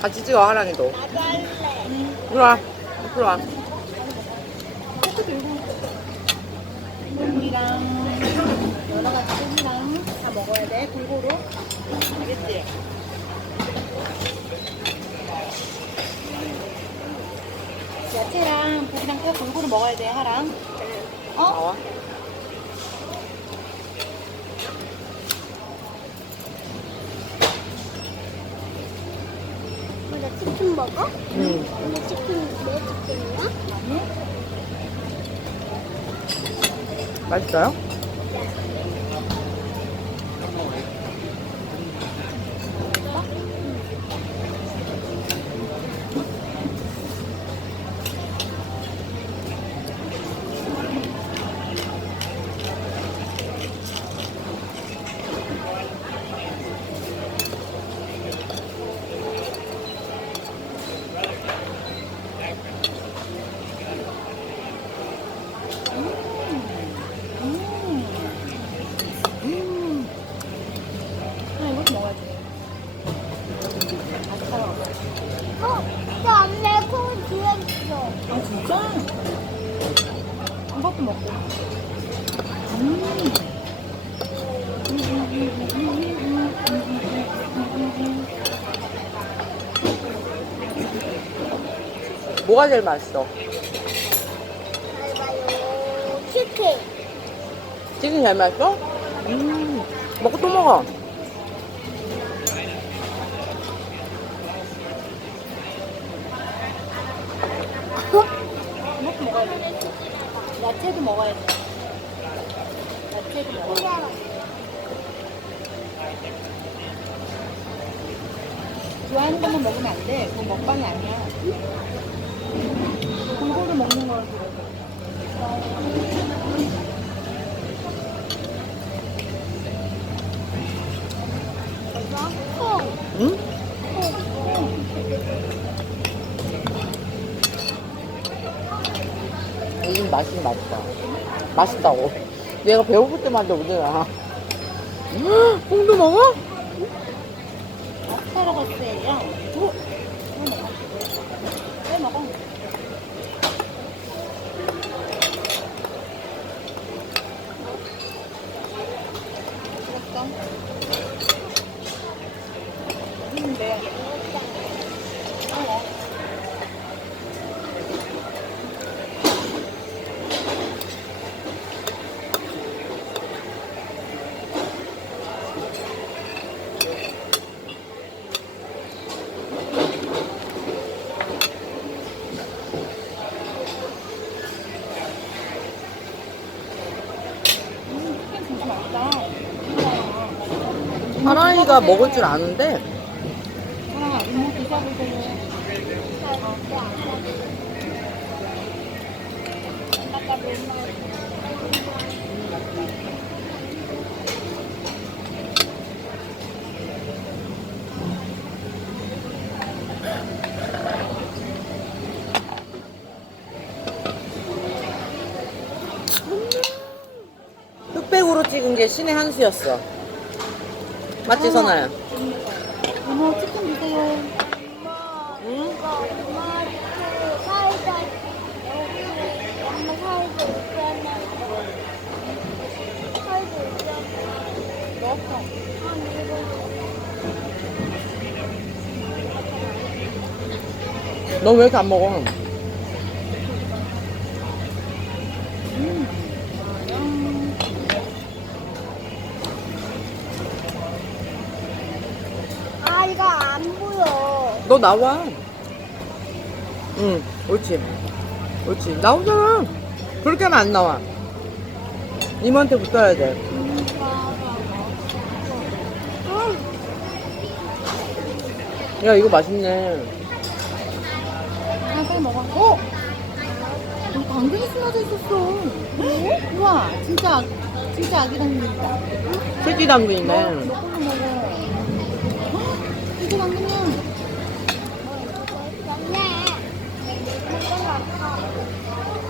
같이 찍어 하랑이도. 나도 할래. 이리 와. 이리 와. 포크 들고. 콩이랑 여러 가지 콩이랑 다 먹어야 돼, 골고루. 알겠지? 야채랑 고기랑 다 골고루 먹어야 돼, 하랑. 어? 나와. 나 치킨 먹어? 응. 오늘 치킨 내 치킨이야? 맛있어요? 음. 아, 이것도 먹어야지. 맛있다. 어, 나안 매콤 주했어. 아, 진짜? 이것도 먹고. 음. 뭐가 제일 맛있어? 치킨. 치킨 제일 맛있어? 음. 먹고 또 먹어. 이것도 먹어야 돼. 야채도 먹어야 돼. 야채도 먹어야 돼. 좋아하는 것만 먹으면 안 돼. 그건 먹방이 아니야. 맛있다고. 얘가 배고플 때마다 오더라. 콩도 먹어? 아스파라거스예요. 줘. 왜 먹어? 그랬어. 있는데. 어. 음, 치킨 진짜 맛있다. 하랑이가 먹을 줄 아는데. 흑백으로 찍은 게 신의 한 수였어. 맞지 선아야? 이모 치킨 드세요. 응? 엄마 그 사이다 여기 엄마 사이다 있잖아. 사이다 있잖아. 넣었어. 아니 이거 너왜 이렇게 안 먹어? 아 이거 안 보여. 너 나와. 응, 옳지. 옳지. 나오잖아. 그렇게 하면 안 나와. 이모한테 붙어야 돼. 응. 야, 이거 맛있네. 아, 빨리 먹어. 어? 여기 당근이 숨어져 있었어. 어? 우와, 진짜, 진짜 아기 당근이다. 새끼 너, 당근이네.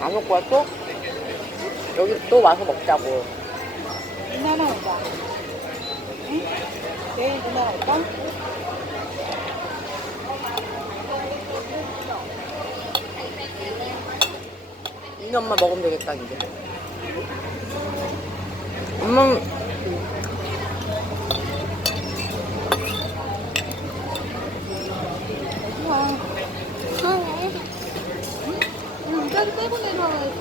안 먹고 와, 또? 여기 또 와서 먹자고. 누나랑 오자. 응? 내일 누나랑 올까? 이네 엄마 먹으면 되겠다, 이제. 엄마, 좋아. 하네. 응, 의자를 빼고 내려와야지.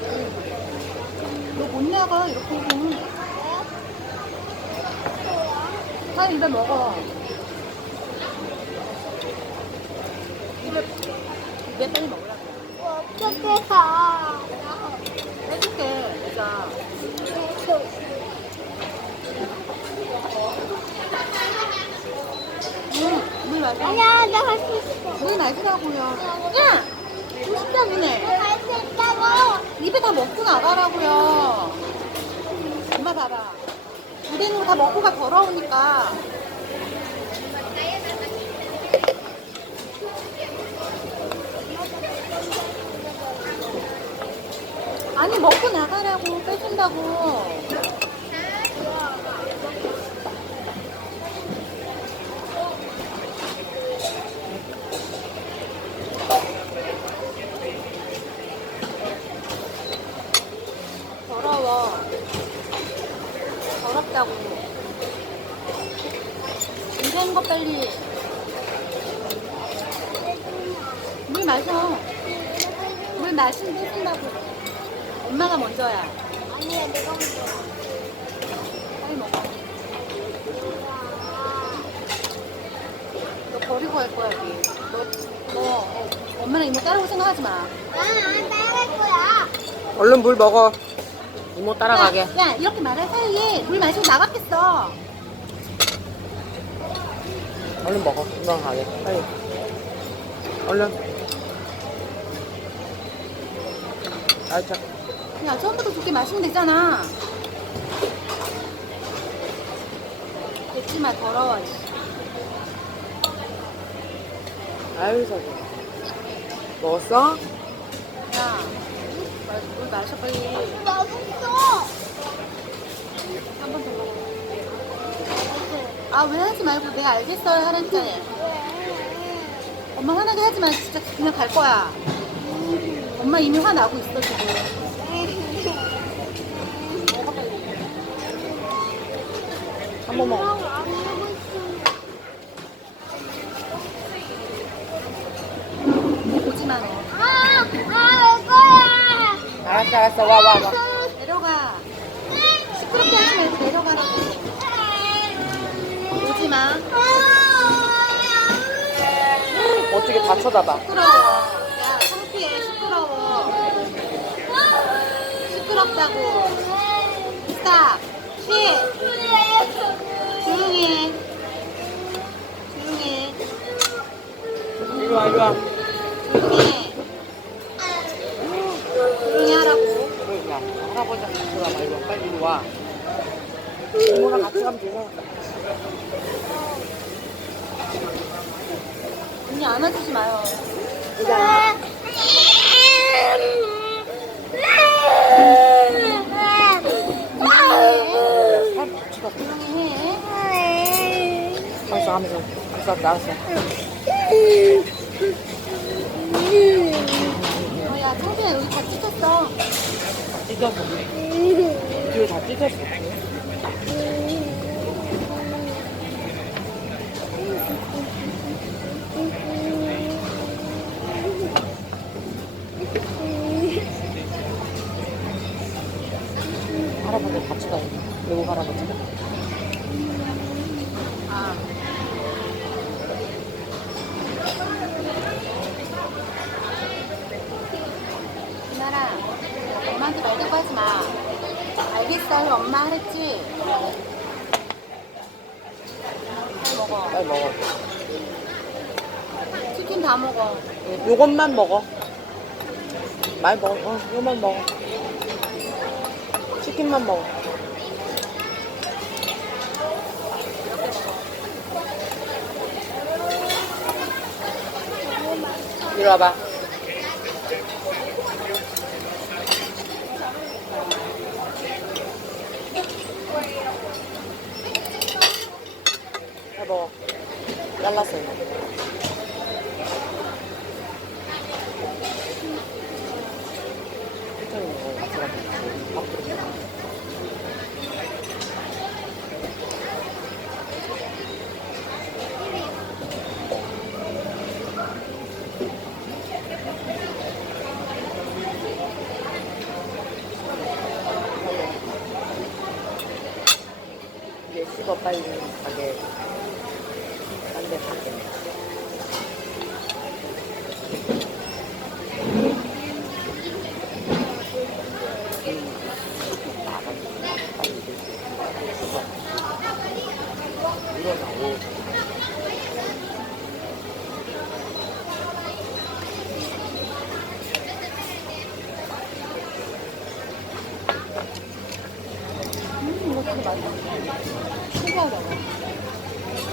너못 나가, 이렇게 해서. 빨리 입에 먹어. 입에, 입에 빨리 먹으라고. 어떻게 가? 해줄게, 의자. 응, 물 마셔. 아니야, 나 할 수 있어. 물 마시라고요. 야! 수 있다고. 입에 다 먹고 나가라고요. 엄마 봐봐. 부대는 다 먹고 가 더러우니까. 아니 먹고 나가라고 빼준다고. 더러워. 더럽다고. 이런 거 빨리. 물 마셔. 물 마시면 해준다고. 엄마가 먼저야. 아니야, 내가 먼저. 빨리 먹어. 너 버리고 갈 거야, 여기. 너, 너, 어, 엄마랑 이모 따라올 생각하지 마. 난 따라갈 거야. 얼른 물 먹어. 이모 따라가게. 야, 야, 이렇게 말할 사이에 물 마시고 나갔겠어. 얼른 먹어. 금방 가게. 빨리. 얼른. 아, 자. 야, 처음부터 좋게 마시면 되잖아. 됐지마, 더러워. 씨. 아유, 저기. 먹었어? 야, 마- 물 마셔, 빨리. 맛있어. 한 번 더 먹어. 아, 왜 하지 말고 내가 알겠어요, 하라니까. 엄마 화나게 하지 마. 진짜 그냥 갈 거야. 엄마 이미 화나고 있어, 지금. 한 번 먹어. 오지 마, 너. 아, 아, 이거야. 알았어, 알았어. 와, 와, 와. 내려가. 시끄럽게 하지 말고 내려가라고. 오지 마. 어떻게 다 쳐다봐. 시끄러워. 야, 창피해. 시끄러워. 시끄럽다고. 스탑. 쉬. 조용히 해. 조용히 해. 이리 와, 이리 와. 조용히 해. 조용히 하라고. 그래, 야, 할아버지랑 같이 가봐. 이리 와. 빨리 이리 와. 이모랑 같이 가면 되잖아. 언니 안아주지 마요. 살 붙이다. 조용히 해. 알았어, 하면서. 알았어, 알았어. 어, 야, 창피해. 여기 다 찢었어. 찢었어. 뒤에 다 찢었어. 할아버지 같이 돼. 외국 할아버지가. 아. 누나라, 엄마한테 말대고 하지 마. 알겠어요, 엄마 하랬지? 빨리 먹어. 치킨 다 먹어. 응, 요것만 먹어. 많이 먹어. 어, 요것만 먹어. 치킨만 먹어. 이리 와봐. 해 먹어. 잘랐어, 이거. 천천히 먹어. 같이 가자. 밥 들어. 이제 씹어 빨리 가게.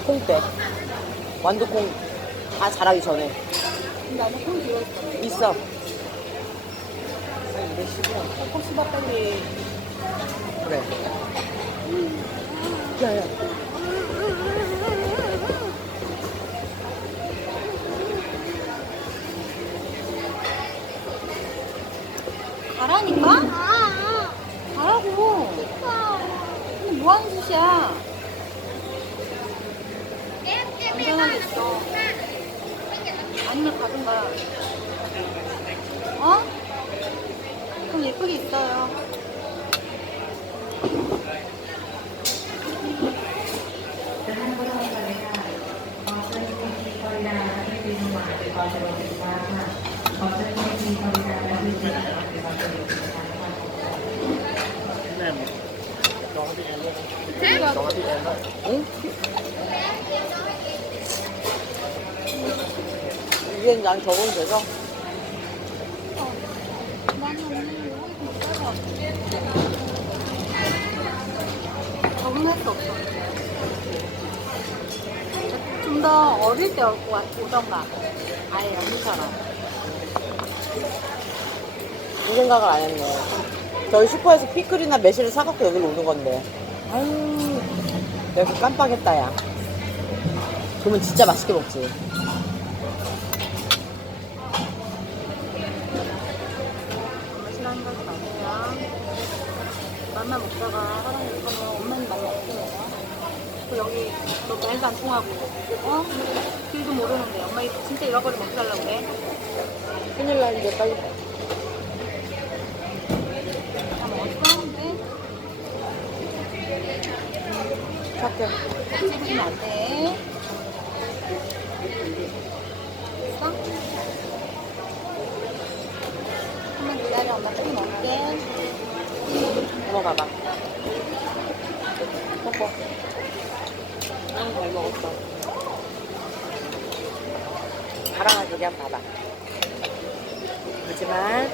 콩때 완두콩 다 자라기 전에 근데 나는 콩 들어있어. 있어 한 210원 콩 씹어 빨리. 그래 야야 가라니까? 아, 가라고. 아. 근데 뭐 하는 짓이야? 안전하게 있어. 아니면 가든가. 어? 그럼 예쁘게 있어요. 크기가 응? 이제 난 적응 돼서 여기 못 살아. 적응할 수 없어. 좀 더 어릴 때 올 것 같- 오던가. 아예 언니처럼. 이 생각을 안 했네 저희 슈퍼에서 피클이나 매실을 사갖고 여기로 오는 건데 아유 내가 그 깜빡했다 야 그러면 진짜 맛있게 먹지 맘만 먹다가 거 있으면 엄마는 많이 없게 먹어. 또 여기 너 말도 안 통하고, 어? 길도 모르는데 엄마 이거 진짜 잃어버리면 어떡하려고 그래? 큰일 나는데 빨리 다 먹었어? 근데 착해 찝으면 안 돼. 됐어? 한번 기다려. 엄마 조금 먹을게. 엄마 봐봐. 먹어. 응, 잘 먹었어. 자랑하게 한번 봐봐. 그렇지만